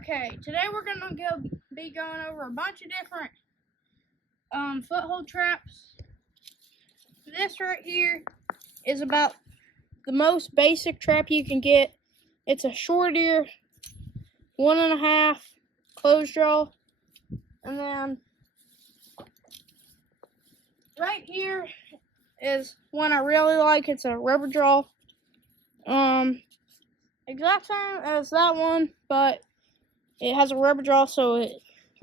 Okay, today we're gonna be going over a bunch of different foothold traps. This right here is about the most basic trap you can get. It's a short ear, 1.5 closed jaw, and then right here is one I really like. It's a rubber jaw. Exact same as that one, but it has a rubber jaw, so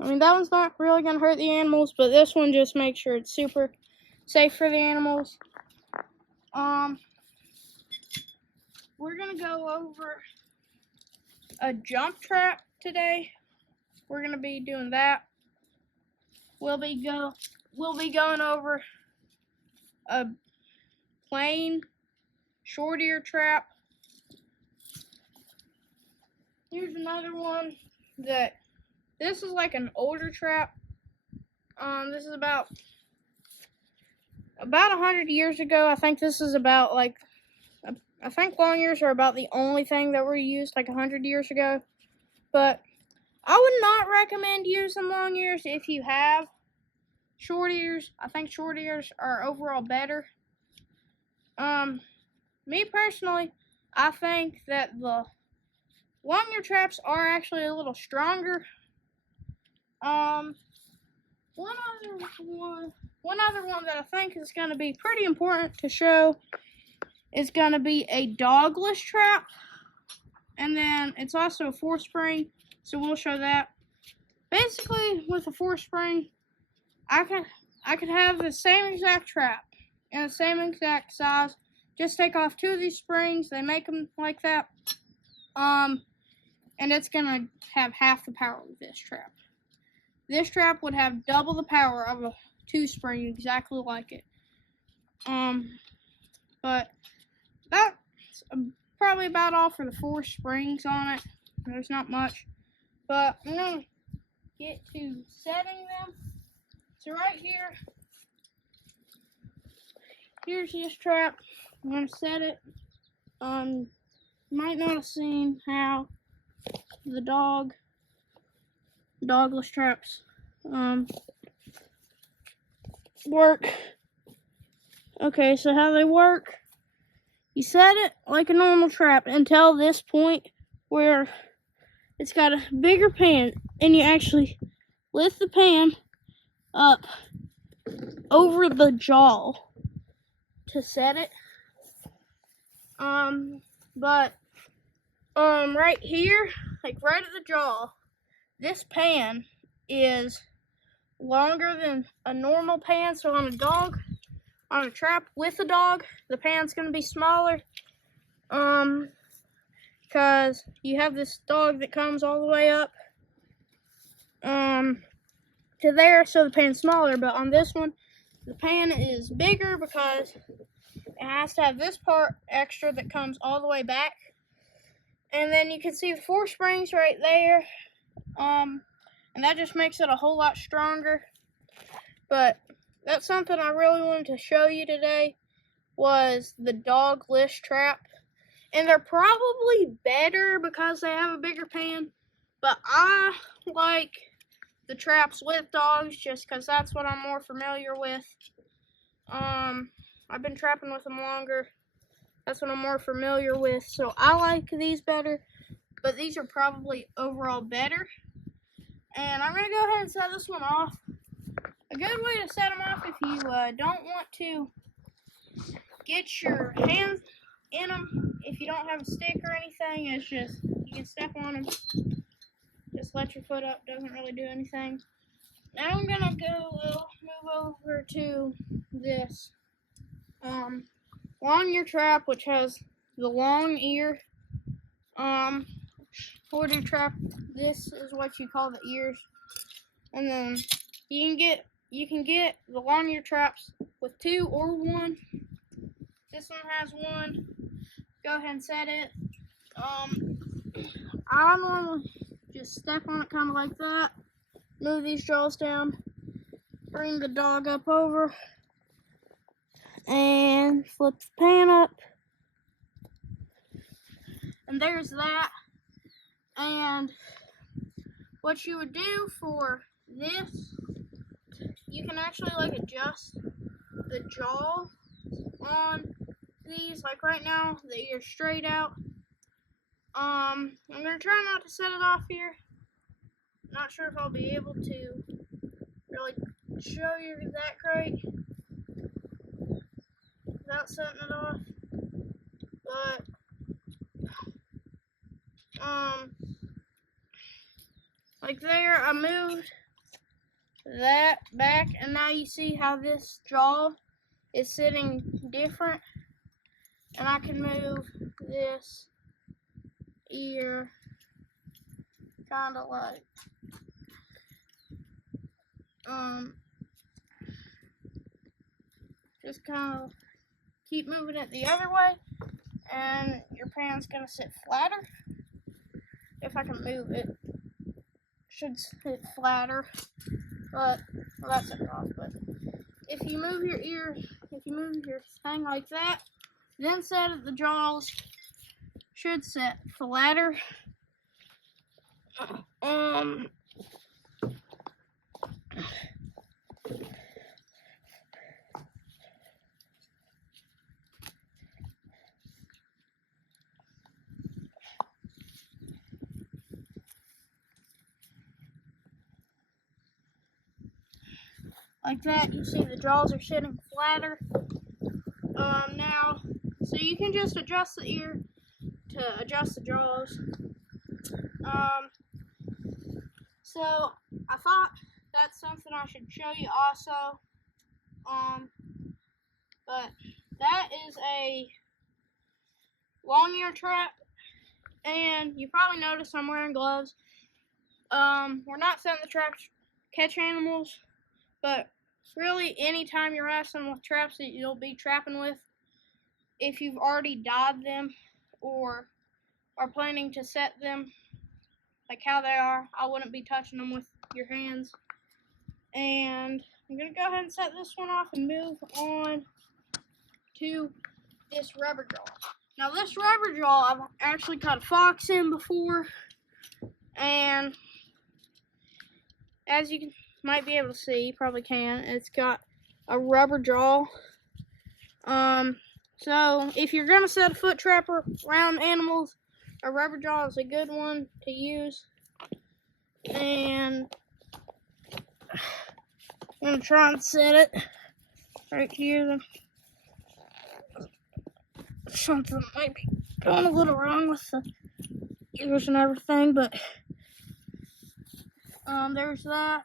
that one's not really gonna hurt the animals, but this one just makes sure it's super safe for the animals. We're gonna go over a jump trap today. We're gonna be doing that. We'll be going over a plain short ear trap. Here's another one this is like an older trap. This is about 100 years ago. I think this is about I think long ears are about the only thing that were used like 100 years ago. But I would not recommend using long ears if you have short ears. I think short ears are overall better. Me personally, I think that the long ear traps are actually a little stronger. One other one that I think is going to be pretty important to show is going to be a dogless trap, and then it's also a 4-spring, so we'll show that. Basically, with a 4-spring, I could have the same exact trap and the same exact size. Just take off 2 of these springs. They make them like that. And it's gonna have half the power of this trap. This trap would have double the power of a 2-spring, exactly like it. But that's probably about all for the 4 springs on it. There's not much, but I'm gonna get to setting them. So right here's this trap. I'm gonna set it. You might not have seen how the dogless traps work. Okay, so how they work, you set it like a normal trap until this point where it's got a bigger pan, and you actually lift the pan up over the jaw to set it. Right here, like right at the jaw, this pan is longer than a normal pan. So on a trap with a dog, the pan's gonna be smaller. Because you have this dog that comes all the way up to there, so the pan's smaller. But on this one, the pan is bigger because it has to have this part extra that comes all the way back. And then you can see the 4 springs right there. And that just makes it a whole lot stronger. But that's something I really wanted to show you today, was the dogless trap. And they're probably better because they have a bigger pan. But I like the traps with dogs just because that's what I'm more familiar with. I've been trapping with them longer. That's what I'm more familiar with. So I like these better, but these are probably overall better. And I'm going to go ahead and set this one off. A good way to set them off if you don't want to get your hands in them, if you don't have a stick or anything, is just you can step on them. Just let your foot up, doesn't really do anything. Now I'm going to move over to this long ear trap, which has the long ear short ear trap. This is what you call the ears. And then you can get the long ear traps with 2 or 1. This one has 1. Go ahead and set it. I normally just step on it kind of like that. Move these jaws down. Bring the dog up over. And flip the pan up. And there's that. And what you would do for this, you can actually like adjust the jaw on these. Like right now, the ear's straight out. I'm gonna try not to set it off here. Not sure if I'll be able to really show you that great without setting it off. But like there, I moved that back, and now you see how this jaw is sitting different, and I can move this ear kind of like just kind of keep moving it the other way, and your pan's gonna sit flatter. If I can move it, should sit flatter, but well, that's it off. But if you move your ear, if you move your thing like that, then set it, the jaws should set flatter. Like that, you see the jaws are sitting flatter. Now, so you can just adjust the ear to adjust the jaws. So I thought that's something I should show you also. But that is a long ear trap, and you probably noticed I'm wearing gloves. We're not setting the trap to catch animals, but really anytime you're wrestling with traps that you'll be trapping with, if you've already dyed them or are planning to set them like how they are, I wouldn't be touching them with your hands. And I'm going to go ahead and set this one off and move on to this rubber jaw. Now this rubber jaw, I've actually caught a fox in before, and as you might be able to see, you probably can, it's got a rubber jaw. So if you're going to set a foot trap around animals, a rubber jaw is a good one to use. And I'm going to try and set it right here. Something might be going a little wrong with the ears and everything, but there's that.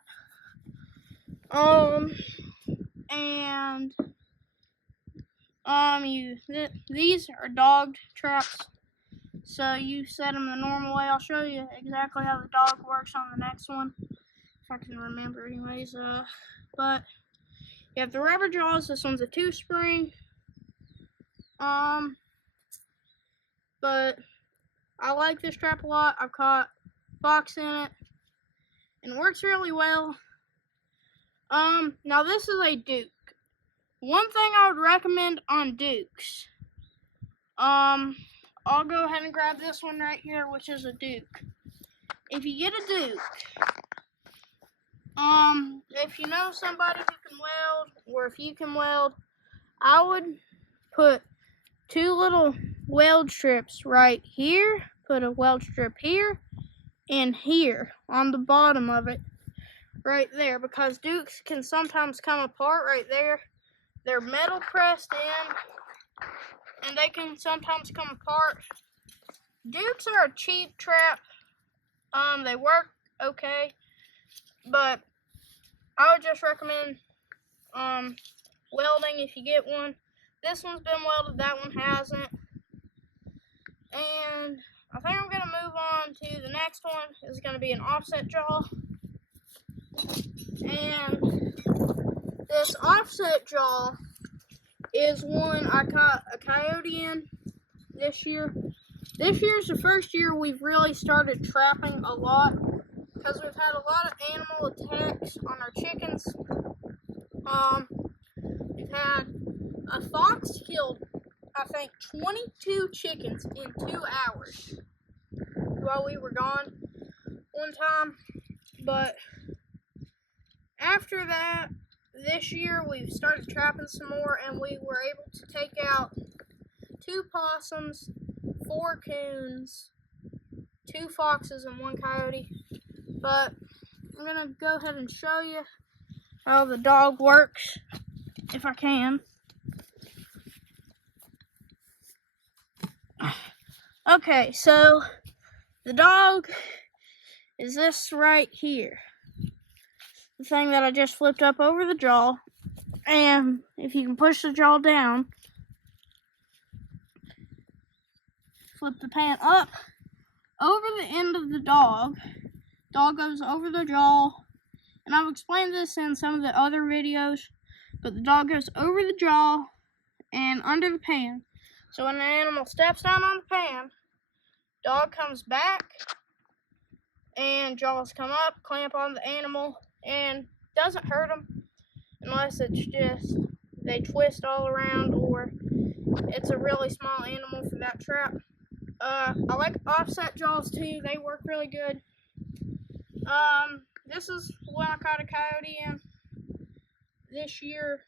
These are dogged traps, so you set them the normal way. I'll show you exactly how the dog works on the next one, if I can remember anyways. But you have the rubber jaws. This one's a 2-spring. But I like this trap a lot. I've caught fox in it, and it works really well. Now this is a Duke. One thing I would recommend on Dukes, I'll go ahead and grab this one right here, which is a Duke. If you get a Duke, if you know somebody who can weld, or if you can weld, I would put 2 little weld strips right here, put a weld strip here, and here on the bottom of it, right there, because Dukes can sometimes come apart right there. They're metal pressed in, and they can sometimes come apart. Dukes are a cheap trap. They work okay, but I would just recommend welding if you get one. This one's been welded, that one hasn't. And I think I'm going to move on to the next one. It's going to be an offset jaw. And this offset jaw is one I caught a coyote in this year. This year's the first year we've really started trapping a lot, because we've had a lot of animal attacks on our chickens. We've had a fox killed, I think, 22 chickens in 2 hours while we were gone. One time, But after that, this year we've started trapping some more, and we were able to take out 2 possums, 4 coons, 2 foxes, and 1 coyote. But I'm gonna go ahead and show you how the dog works, if I can. Okay, so the dog is this right here. The thing that I just flipped up over the jaw. And if you can push the jaw down, flip the pan up over the end of the dog. Dog goes over the jaw. And I've explained this in some of the other videos, but the dog goes over the jaw and under the pan. So when an animal steps down on the pan, dog comes back and jaws come up, clamp on the animal, and doesn't hurt them unless it's just they twist all around or it's a really small animal for that trap. I like offset jaws too. They work really good. This is when I caught a coyote in this year.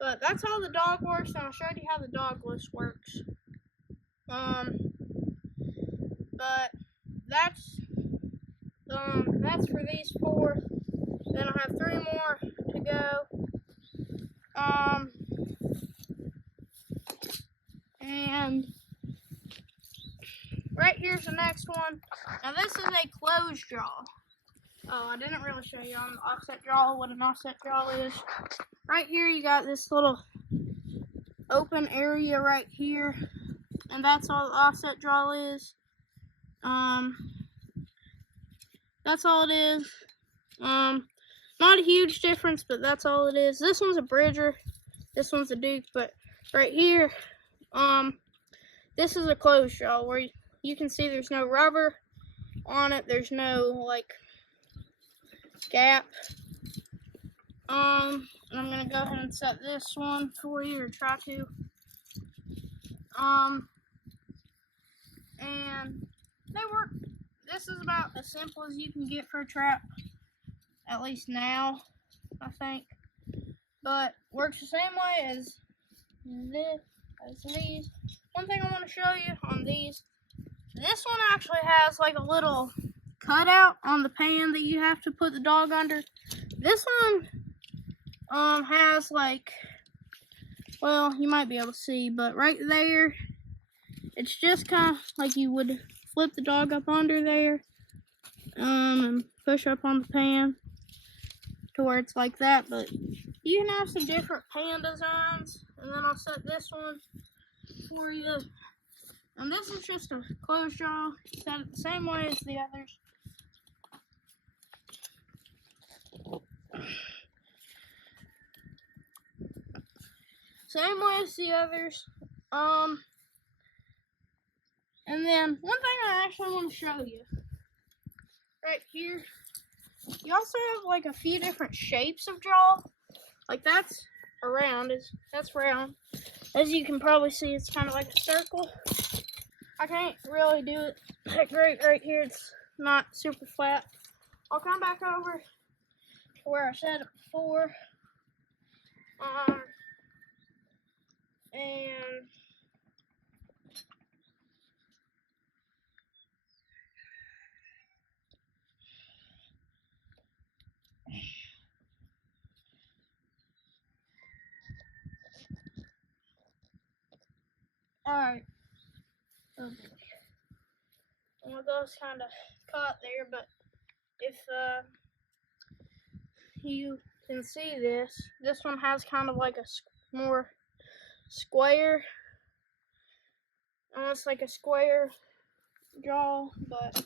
But that's how the dog works, and I showed you how the dogless works. But that's for these 4. Then I have 3 more to go. And right here's the next one. Now this is a closed jaw. Oh, I didn't really show you on the offset jaw what an offset jaw is. Right here you got this little open area right here, and that's all the offset jaw is. That's all it is. Not a huge difference, but that's all it is. This one's a bridger, this one's a duke, but right here, this is a closed jaw where you can see there's no rubber on it. There's no like gap. And I'm gonna go ahead and set this one for you, or try to. And they work. This is about as simple as you can get for a trap, at least now, I think. But works the same way as these. One thing I want to show you on these, this one actually has like a little cutout on the pan that you have to put the dog under. This one has like, well, you might be able to see, but right there, it's just kind of like you would flip the dog up under there, and push up on the pan to where it's like that. But you can have some different pan designs, and then I'll set this one for you. And this is just a closed jaw, set it the same way as the others. Same way as the others. And then one thing I actually want to show you right here, you also have like a few different shapes of jaw. Like that's round. That's round. As you can probably see, it's kind of like a circle. I can't really do it that great right here. It's not super flat. I'll come back over to where I said it before. And alright. Okay. One of those kind of caught there, but if you can see this one has kind of like a more square, almost like a square jaw, but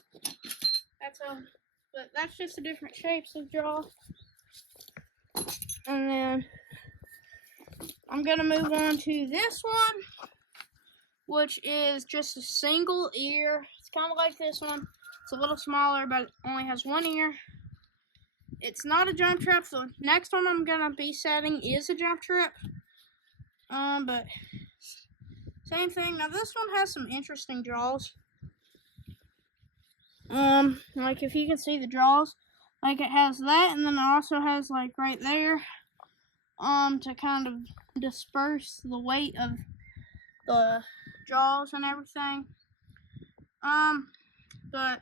that's just the different shapes of jaw. And then I'm gonna move on to this one, which is just a single ear. It's kind of like this one. It's a little smaller, but it only has 1 ear. It's not a jump trap. The next one I'm gonna be setting is a jump trap. But same thing. Now this one has some interesting jaws. Like if you can see the jaws, like it has that, and then it also has like right there, to kind of disperse the weight of the jaws and everything. But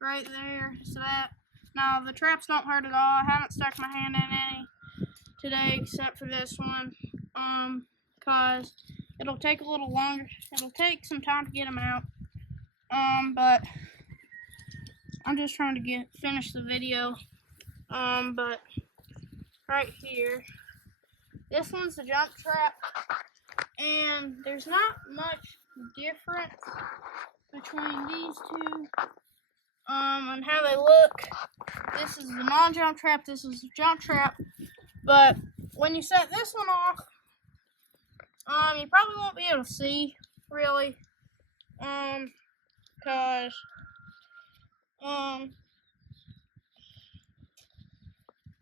right there is that. Now the traps don't hurt at all. I haven't stuck my hand in any today except for this one, cause it'll take a little longer. It'll take some time to get them out. But I'm just trying to finish the video. But right here, this one's the jump trap, and there's not much difference between these two, on how they look. This is the non-jump trap, this is the jump trap, but when you set this one off, you probably won't be able to see, really, cause,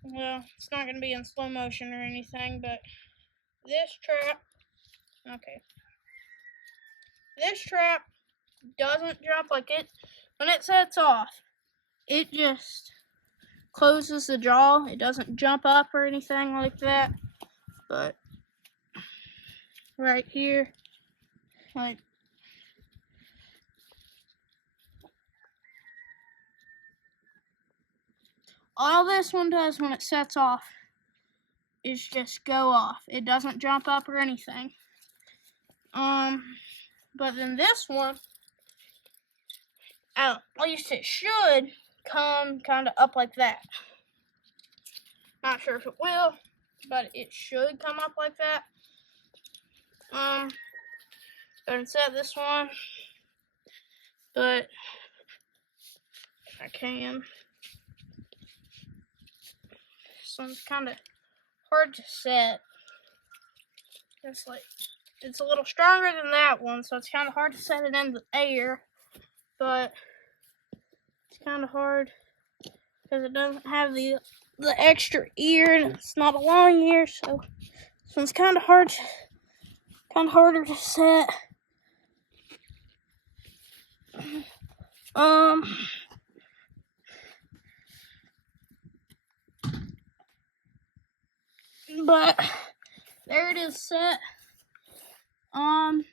well, it's not going to be in slow motion or anything, but this trap doesn't jump like it. When it sets off, it just closes the jaw. It doesn't jump up or anything like that. But right here, like, all this one does when it sets off is just go off. It doesn't jump up or anything. But then this one, at least it should come kind of up like that. Not sure if it will, but it should come up like that. Go and set this one, but if I can. This one's kind of hard to set. It's a little stronger than that one, so it's kind of hard to set it in the air, but it's kind of hard because it doesn't have the extra ear, and it's not a long ear, so this one's kind of harder to set. But there it is set. And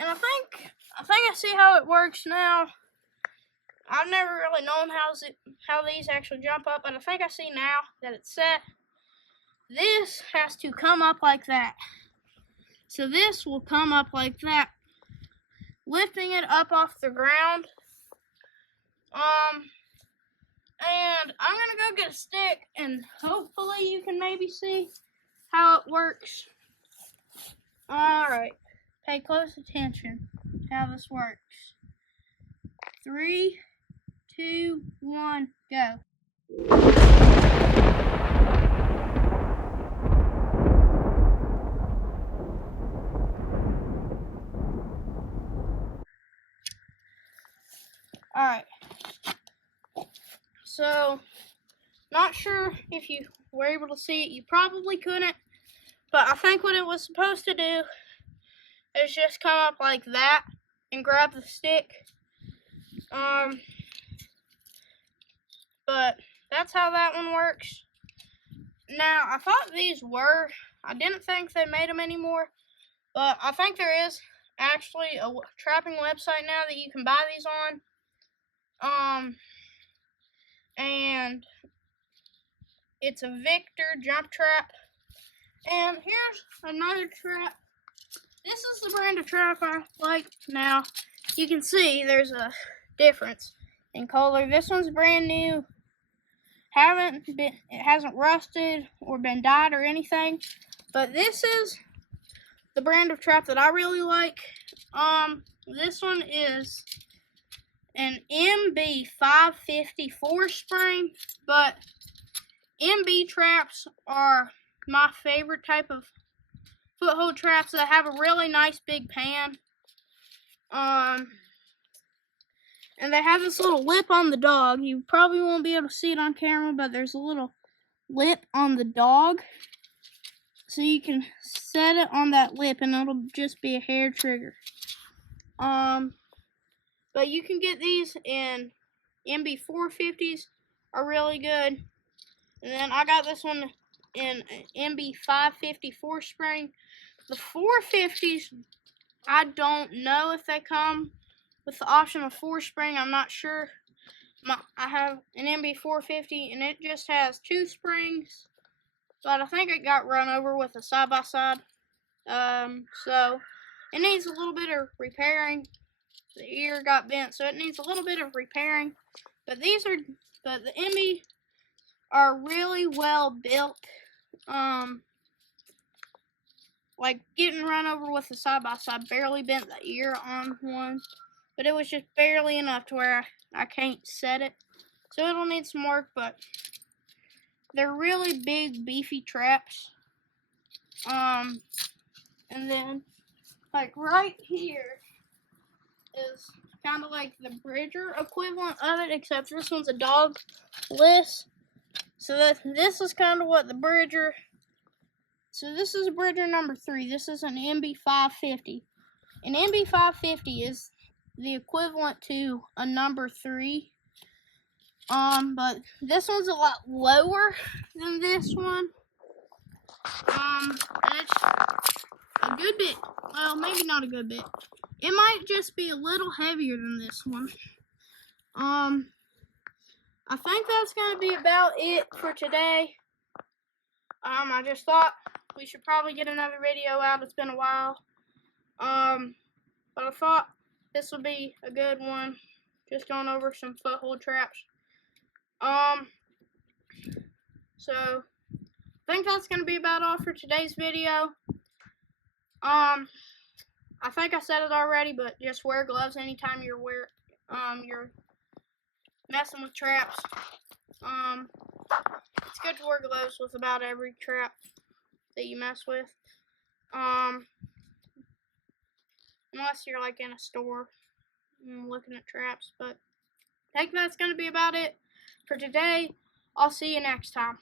I think I see how it works now. I've never really known how these actually jump up, but I think I see now that it's set. This has to come up like that. So this will come up like that, lifting it up off the ground. And I'm gonna go get a stick, and hopefully you can maybe see how it works. Alright, pay close attention to how this works. 3, 2, 1, go. Alright, so not sure if you were able to see it. You probably couldn't, but I think what it was supposed to do is just come up like that and grab the stick. But that's how that one works. Now, I thought these were, I didn't think they made them anymore, but I think there is actually a trapping website now that you can buy these on. And it's a Victor jump trap. And here's another trap. This is the brand of trap I like. Now, you can see there's a difference in color. This one's brand new. It hasn't rusted or been dyed or anything. But this is the brand of trap that I really like. This one is an MB 554 spring, but MB traps are my favorite type of foothold traps that have a really nice big pan. And they have this little lip on the dog. You probably won't be able to see it on camera, but there's a little lip on the dog. So you can set it on that lip and it'll just be a hair trigger. But you can get these in MB 450s, are really good. And then I got this one in MB 554 spring. The 450s, I don't know if they come with the option of 4 spring. I'm not sure. I have an MB 450 and it just has 2 springs, but I think it got run over with a side-by-side. So it needs a little bit of repairing. The ear got bent, so it needs a little bit of repairing. But the MB are really well built. Like getting run over with a side-by-side barely bent the ear on one, but it was just barely enough to where I can't set it. So it'll need some work, but they're really big, beefy traps. And then like right here is kind of like the Bridger equivalent of it, except this one's a dogless. So this is kind of what the Bridger. So this is a Bridger number 3. This is an MB 550. An MB 550 is the equivalent to a number 3. But this one's a lot lower than this one. And it's a good bit. Well, maybe not a good bit. It might just be a little heavier than this one. I think that's gonna be about it for today. I just thought we should probably get another video out. It's been a while. But I thought this would be a good one. Just going over some foothold traps. So I think that's gonna be about all for today's video. I think I said it already, but just wear gloves anytime you're messing with traps. It's good to wear gloves with about every trap that you mess with. Unless you're like in a store and looking at traps. But I think that's going to be about it for today. I'll see you next time.